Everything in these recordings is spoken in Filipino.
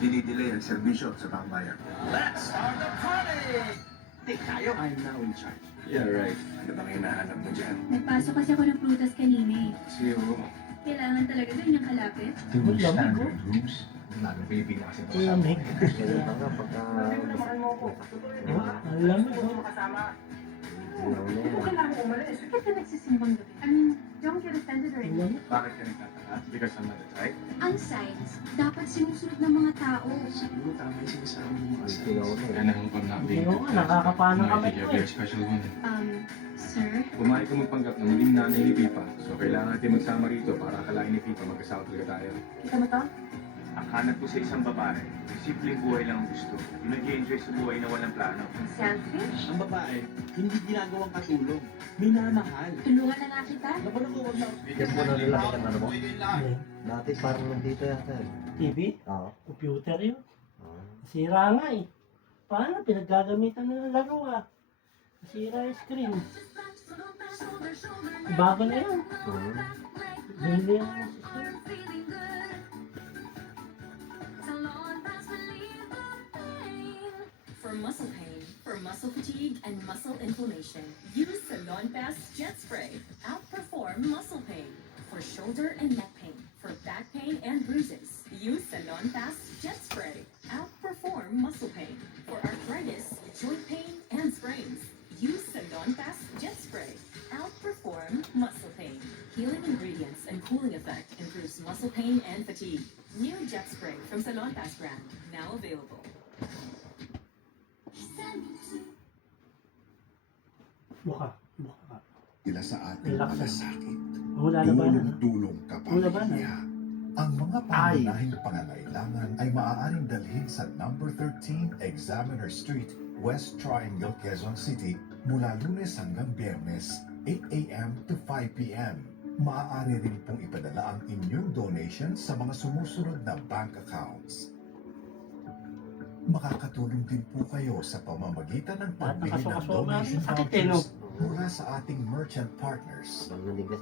dinidelay ang serbisyo sa pambayan. Let's start the party! Di tayo. I'm now in charge. Yeah, right. Ano bang hinahanap mo dyan? Nagpasok kasi ako ng prutas kanina eh. CEO. Kailangan talaga ganyan kalapit. Ang lamig, oh. rooms. Lalo Pilipino kasi ito. Ang lamig. Ganun pa nga pagka... Ang lamig, oh. I mean, don't get offended or anything. Bakit ka nagtataka? Because I'm not a type? Ang signs, dapat sinusunod ng mga tao. Siguro tama yung sinasabi mo mga Tinaw na eh. Kaya kung not being Oo nga, nakakapanan kami I think ko you're eh. very special one. Sir? Pumayag ka magpanggap na maging nanay ni Pipa. So kailangan natin magsama rito para akalain ni Pipa magkasama talaga tayo. Kita mo to? Ang hanap ko sa isang babae, simpleng buhay lang ang gusto. Yung nag-enjoy sa buhay na walang plano. Selfish? Ang babae, hindi ginagawang katulong. Minamahal. Tulungan na nga kita. Naku, wag na. Bigyan mo na nila ng ano mo. Ano, Dati parang nandito yata eh. TV? Oo. Computer yun. Ah. Sira nga eh. Paano? Pinaggagamitan na ng laro ah. Sira yung screen. Bago na yun. Hindi yan ang system. For muscle pain, for muscle fatigue, and muscle inflammation, use Salon Fast Jet Spray. Outperform muscle pain. For shoulder and neck pain, for back pain and bruises, use Salon Fast Jet Spray. Outperform muscle pain. For arthritis, joint pain, and sprains, use Salon Fast Jet Spray. Outperform muscle pain. Healing ingredients and cooling effect improves muscle pain and fatigue. New Jet Spray from Salon Fast brand, now available. Buka. Sila sa ating Relax na. malasakit. Wala na ba na? Tulong Wala ba na? kapamilya. Ang mga pangunahing pangangailangan ay maaaring dalhin sa number 13 Examiner Street, West Triangle, Quezon City mula Lunes hanggang Biyernes, 8 a.m. to 5 p.m. Maaari rin pong ipadala ang inyong donation sa mga sumusunod na bank accounts. Makakatulong din po kayo sa pamamagitan ng pagbili ng Nakasukasuka. donation Sakit eh, no? vouchers mula sa ating merchant partners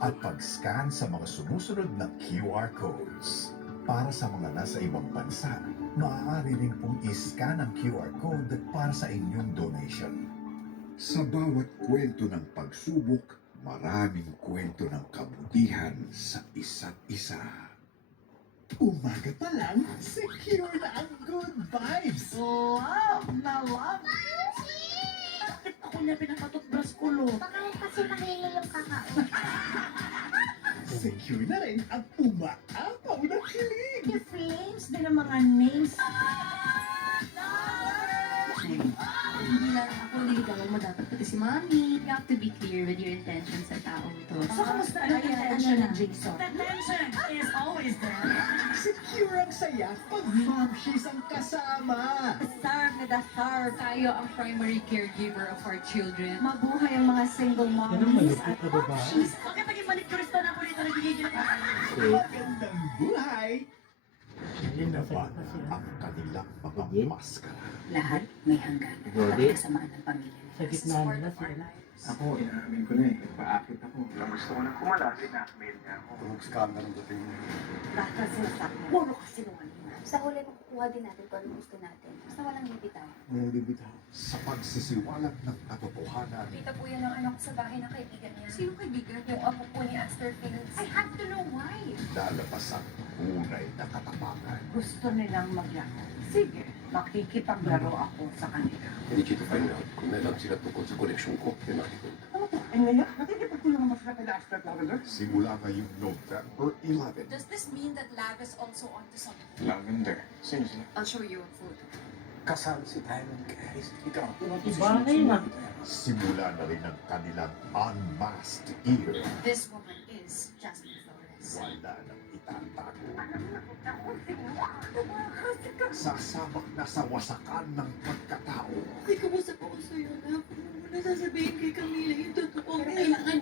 at pag-scan sa mga sumusunod na QR codes. Para sa mga nasa ibang bansa, maaari rin pong i-scan ang QR code para sa inyong donation. Sa bawat kwento ng pagsubok, maraming kwento ng kabutihan sa isa't isa. Umaga pa lang, secure na ang good vibes! Love na love! Bakit ako na pinapatutbrush ko, lo? Baka kasi nakilala yung kakaon. Secure na rin ang umaapaw na kilig! Yung frames din ang mga names. Hindi lang ako niligawan mo dapat pati si Mami. You have to be clear with your intentions sa taong to. So, kamusta ang Kaya intention ano ng na? Jigsaw? The tension is always there. Secure ang saya pag momshies ang kasama! Tayo ang primary caregiver of our children. Mabuhay ang mga single Yan ang mommies malupit at na babae. momshies. Bakit naging manicurista na ako dito nagigigil ka? Magandang buhay! Yun na Laban sa kasi. ang kanilang mga maskara. Lahat may hanggan. Jody? Kasamaan ng pamilya. Sa gitna nila sila. Ako, inaamin ko na eh. Nagpaakit ako. Lang gusto ko na kumala. Pinakmail niya ako. Scandal ang dating niya. Lahat ng sinasabi mo. Puro kasinungaling. Sa huli, makukuha din natin kung ano gusto natin. Basta walang bibitaw. Ngayon bibitaw. Sa pagsisiwalat ng katotohanan, Kita po yan ang anak ko sa bahay ng kaibigan niya. Sino kaibigan? Yung apo po ni Aster Fields. I have to know why. lalabas ang tunay na katapangan. Gusto nilang maglaro. Sige, makikipaglaro ako sa kanila. I need you to find out kung meron sila tungkol sa koneksyon ko kay Maricon. Eh ngayon, nakikipagtulong naman sila kay Aspect Lavender. Simula ngayong November 11, Does this mean that Lav is also onto something? Lavender. Sino sila? I'll show you a photo. Kasal si Diamond Guys. Ikaw. Iba na yun ah. simula na rin ang kanilang unmasked ear. This woman is Jasmine Flores. Wala nang itatago. Sasabak na sa wasakan ng pagkatao. May kamusap ako sa'yo na nasasabihin kay Camila yung totoo. Kailangan.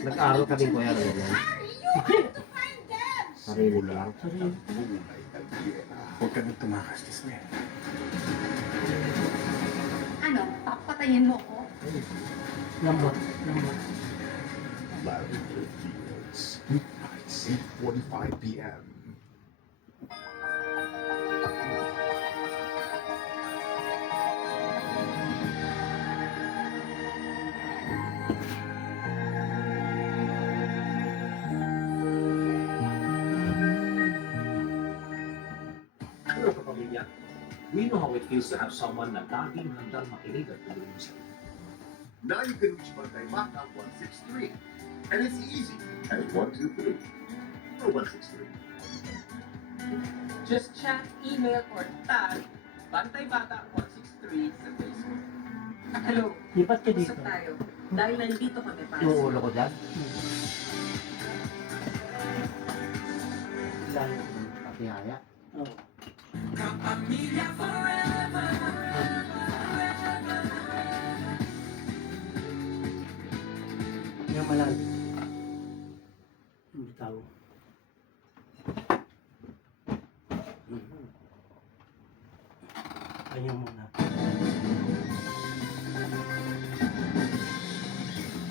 Nag-aaral ka din kuya rin yan. Sarili ko lang. Sarili. Tunay na giyera. Huwag ka nang tumakas, Tismel. Ano? Papatayin mo ko? Lambot. Lavender Fields. Weeknights, 8:45 p.m. We know how it feels to have someone na laging handang makinig at tulungan sa iyo. Now you can reach Bantay Bata 163. And it's easy as 123 or 163. Just chat, email, or tag Bantay Bata 163 sa Facebook. Hello, Lipat ka dito. usap tayo. Dahil nandito kami para Yung sa ulo ko dyan. Lang. Patihaya. Oh. Yung malalim. Yung bitaw. Ayaw muna.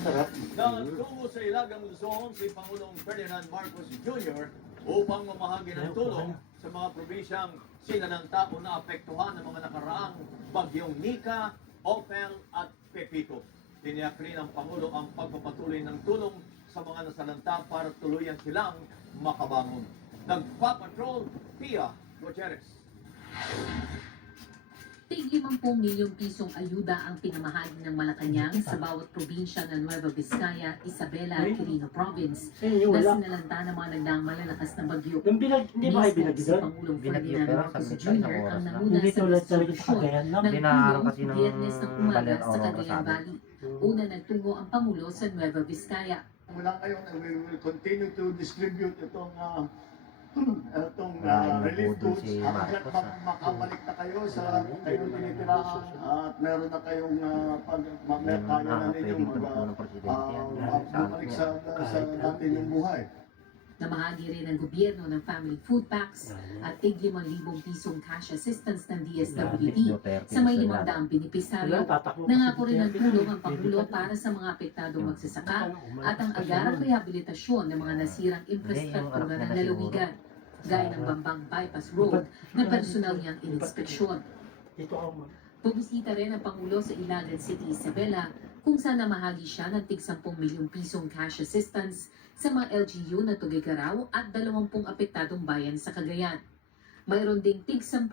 Sarap. Nagtungo sa Ilagang Luzon si Pangulong Ferdinand Marcos Jr. upang mamahagi ng tulong sa mga probinsyang sinanantao na apektuhan ng mga nakaraang bagyong Nika, Opel at Pepito. Tiniyak rin ng Pangulo ang pagpapatuloy ng tulong sa mga nasalanta para tuluyan silang makabangon. Nagpapatrol, Pia Gutierrez. Tig 50 milyong pisong ayuda ang pinamahagi ng Malacanang sa bawat probinsya ng Nueva Vizcaya, Isabela at Quirino Province Yung na wala. sinalanta ng mga nagdaang malalakas na bagyo. Yung hindi ba kayo Mismo binagi si doon? Pangulong Binagyo, Ferdinand pero Marcos saglit lang, Jr. isang oras ang lang. nanguna Hindi sa tulad talaga sa distribusyon Cagayan lang. ng Binaharang kasi tulong ng Biyernes ng umaga Baler sa Oro Cagayan kasama. Valley. Una nagtungo ang Pangulo sa Nueva Vizcaya. Mula ngayon, we will continue to distribute itong relief Budol goods si hanggat Marcos, makabalik na kayo sa kayong tinitirahan at meron na kayong kaya na ninyong bumalik sa dati yung buhay. Namahagi rin ng gobyerno ng family food packs at tig 5,000 pisong cash assistance ng DSWD sa may 500 benepisaryo. Nangako rin ng tulong ang Pangulo para sa mga apektadong magsasaka at ang agarang rehabilitasyon ng mga nasirang infrastruktura ng lalawigan, gaya ng Bambang Bypass Road na personal niyang ininspeksyon. Dito ako mo. Bumisita rin ang Pangulo sa Ilagan City, Isabela, kung saan namahagi siya ng tig 10 milyong pisong cash assistance sa mga LGU na Tuguegarao at 20 apektadong bayan sa Cagayan. Mayroon ding tig 10,000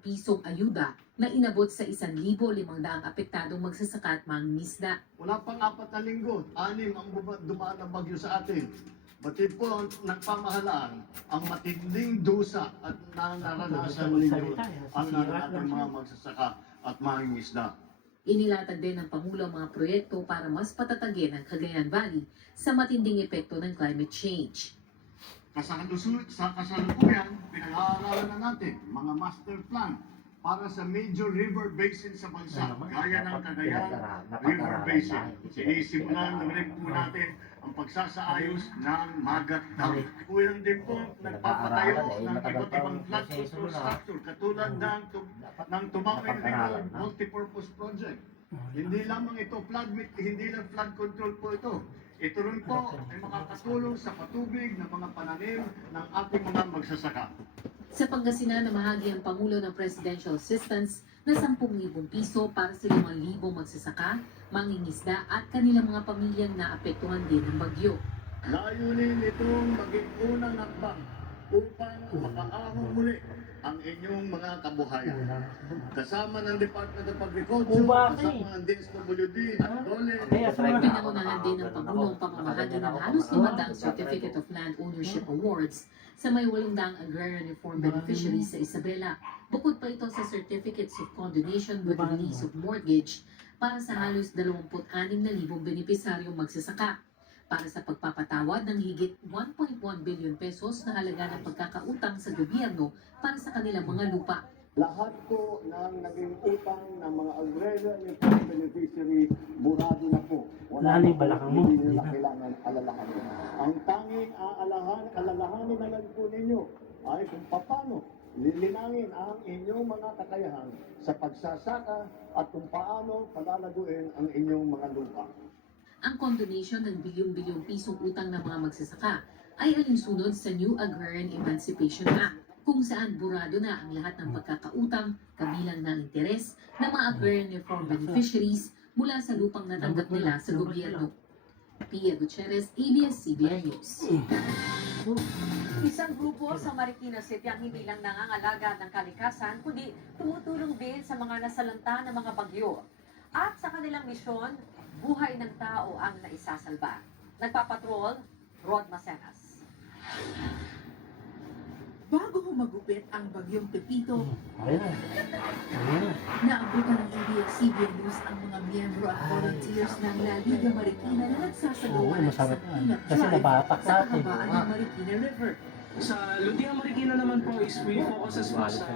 pisong ayuda na inabot sa 1,500 apektadong magsasaka at mangingisda. Wala pang 4 na linggo, 6 ang dumaan ng bagyo sa atin. Batid po ng pamahalaan ang matinding dusa at naranasan ninyo ang ating mga magsasaka at mangingisda. Inilatag din ng Pangulo ang mga proyekto para mas patatagin ang Cagayan Valley sa matinding epekto ng climate change. Sa kasalukuyan, pinag-aaralan na natin mga master plan para sa major river basin sa bansa, gaya ng Cagayan River Basin. Sinisimulan na rin po natin ang pagsasaayos ng Magat Dam. Kulang din po nagpapatayo ng iba't ibang flood control structure katulad ng Tumawin River Multipurpose Project. Hindi lamang ito hindi lang flood control po ito. Ito rin po ay makakatulong sa patubig ng mga pananim ng ating mga magsasaka. Sa Pangasinan, namahagi ang Pangulo ng Presidential Assistance na 10,000 piso para sa 5,000 magsasaka, mangingisda at kanilang mga pamilyang naapektuhan din ng bagyo. Layunin itong maging unang hakbang upang makaahon muli ang inyong mga kabuhayan. Kasama ng Department of Agriculture, kasama ng DSWD at DOLE. Pinangunahan din ng Pangulo ang pamamahagi ng halos 500 Certificate of Land Ownership Awards sa may 800 agrarian reform beneficiaries sa Isabela. Bukod pa ito sa Certificates of Condonation with Release of Mortgage para sa halos 26,000 benepisaryong magsasaka, para sa pagpapatawad ng higit 1.1 billion pesos na halaga ng pagkakautang sa gobyerno para sa kanilang mga lupa. Lahat po ng naging utang ng mga agrarian reform beneficiary, burado na po. Wala na po, hindi nila kailangan alalahanin. Ang tanging alalahanin na lang po ninyo ay kung paano lilinangin ang inyong mga kakayahan sa pagsasaka at kung paano palalaguin ang inyong mga lupa. Ang condonation ng bilyong-bilyong pisong utang ng mga magsasaka ay alinsunod sa New Agrarian Emancipation Act, kung saan burado na ang lahat ng pagkakautang, kabilang ng interes ng mga agrarian reform beneficiaries mula sa lupang natanggap nila sa gobyerno. Pia Gutierrez, ABS-CBN News. siguro. Isang grupo sa Marikina City ang hindi lang nangangalaga ng kalikasan, kundi tumutulong din sa mga nasalanta ng mga bagyo. At sa kanilang misyon, buhay ng tao ang naisasalba. Nagpapatrol, Rod Macenas. Bago humagupit ang bagyong Pepito, Ayan. Ayan. naabutan ng ABS-CBN News ang mga miyembro at volunteers ng La Liga Marikina na nagsasagawa Oo, ng masarap isang yan. cleanup Kasi drive nabatak sa natin. kahabaan ng Marikina River. Sa Ludia Marikina naman po is we focuses po sa